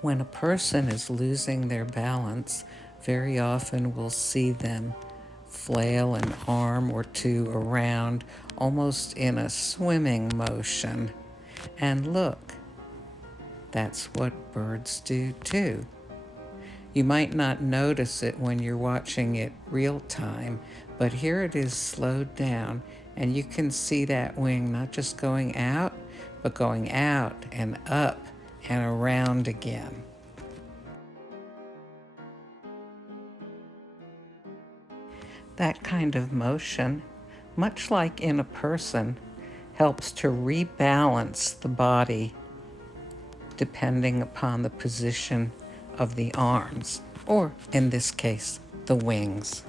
When a person is losing their balance, very often we'll see them flail an arm or two around, almost in a swimming motion. And look, that's what birds do too. You might not notice it when you're watching it real time, but here it is slowed down, and you can see that wing not just going out, but going out and up and around again. That kind of motion, much like in a person, helps to rebalance the body depending upon the position of the arms, or in this case, the wings.